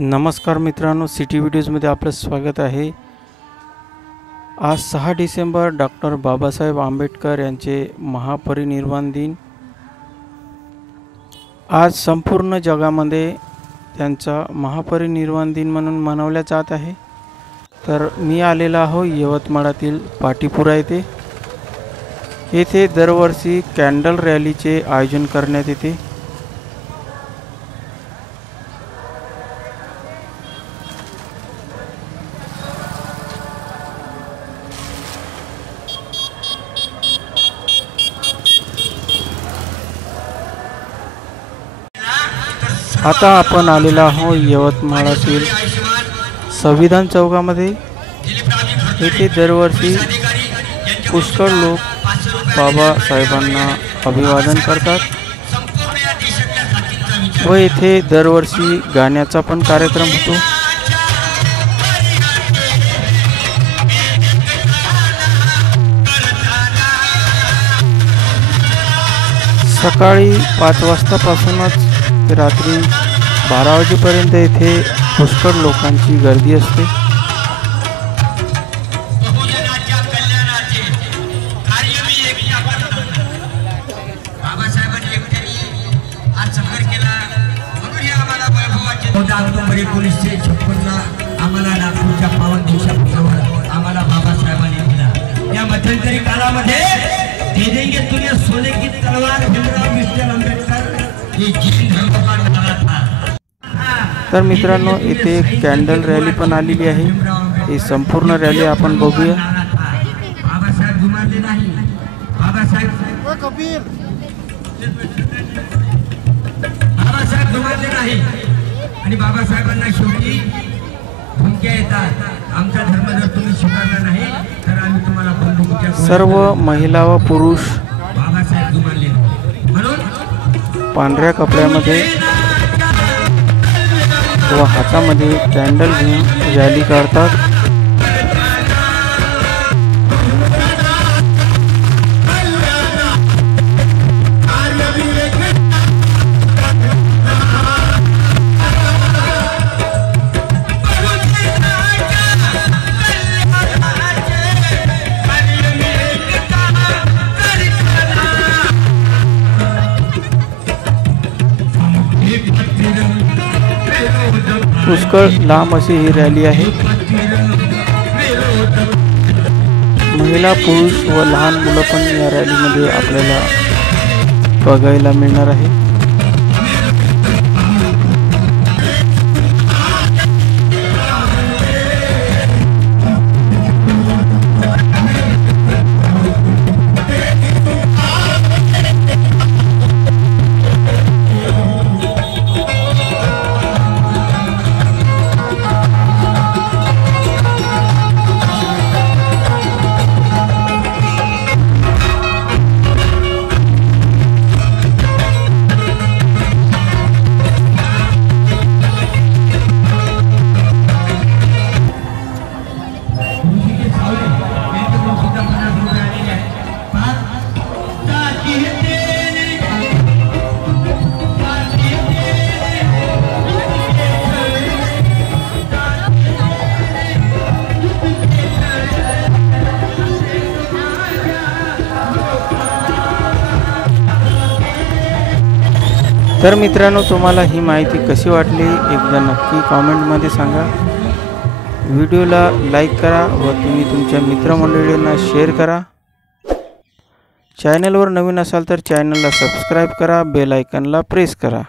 नमस्कार मित्रांनो, सिटी व्हिडिओजमध्ये आपलं स्वागत आहे। आज 6 डिसेंबर डॉक्टर बाबासाहेब आंबेडकर यांचे महापरिनिर्वाण दिन। आज संपूर्ण जगामध्ये त्यांचा महापरिनिर्वाण दिन म्हणून मनवला जात आहे। तर मी आलेला आहो यवतमाळातील पाटीपुरा येथे दरवर्षी कॅन्डल रॅलीचे आयोजन करण्यात येते। आता आपण आलेला आहोत यवतमाळातील संविधान चौकामध्ये। येथे दरवर्षी पुष्कळ लोक बाबासाहेबांना अभिवादन करतात व येथे दरवर्षी गाण्याचा पण कार्यक्रम होतो। सकाळी 5 वाजतापासूनच रात्री 12 वाजेपर्यंत येथे पुष्कळ लोकांची गर्दी असते। आम्हाला नागपूरच्या पावन दिवसापासून आम्हाला बाबासाहेबांनी दिला। या मध्यंतरी काळामध्ये दे देंगे तुझे सोने की तलवार भीमराव मिस्टर आंबेडकर ये जैन धर्म का नारा था। तर मित्रांनो, इथे कॅन्डल रॅली पण आलेली आहे। ही संपूर्ण रॅली आपण बघूया। बाबासाहेब जुमारले नाही, बाबासाहेब कबीर बाबासाहेब जुमारले नाही आणि बाबासाहेबांना शेवटी धमक्या येतात। आमचा धर्म जर तुम्ही स्वीकारला नाही तर आम्ही तुम्हाला बंदुकीच्या सर्व महिला व पुरुष बाबासाहेब जुमारले म्हणून पांढऱ्या कपड्यामध्ये व हातामध्ये कॅन्डल घेऊन रॅली काढतात। पुष्कळ लांब अशी ही रॅली आहे। महिला, पुरुष व लहान मुलं पण या रॅलीमध्ये आपल्याला बघायला मिळणार आहे। तर मित्रांनो, तुम्हाला ही माहिती कशी वाटली एकदा नक्की कमेंटमध्ये सांगा। व्हिडिओला लाईक करा व तुम्ही तुमच्या मित्रमंडळींना शेअर करा। चॅनलवर नवीन असाल तर चॅनलला सबस्क्राईब करा, बेल आयकॉनला प्रेस करा।